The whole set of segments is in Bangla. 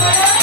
Thank you.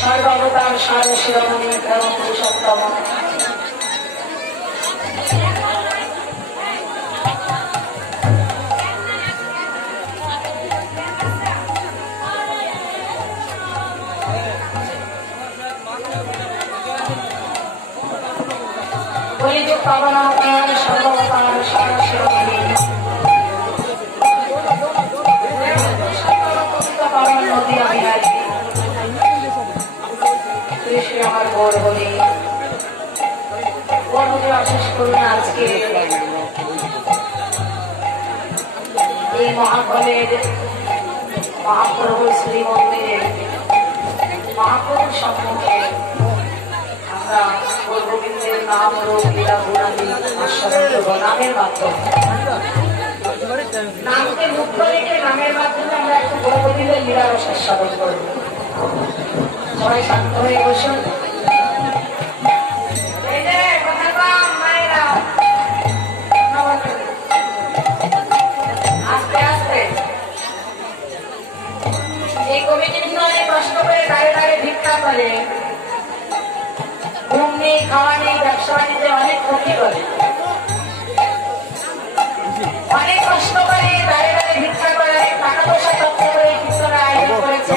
সর্বাবতার সার শিরোমণি পরম পুরুষোত্তম কলিযুগ কৃষ্ণ আমার গৌর বলি গৌরবের অশেষ করুন আজকে। এই মহাফলের মহাপ্রভু শ্রী মন্দিরে মহাপ্রভুর সম্মুখে আমরা গোবিন্দের নাম রূপ লীলা গুণাদি নামের মাধ্যমে। নামকে মুক্ত রেখে নামের মাধ্যমে আমরা একটু গোবিন্দের লীলা রস আস্বাদন করব। সবাই শান্ত হয়ে বসুন অনেক কষ্ট করে দাঁড়ে দাঁড়িয়ে ভিক্ষা করে। ঘুম খাওয়া ব্যবসা বাণিজ্যে অনেক ক্ষতি করে। অনেক কষ্ট করে দাঁড়ে দাঁড়িয়ে ভিক্ষা করে টাকা পয়সা খরচ করে, কীর্তনের আয়োজন করেছে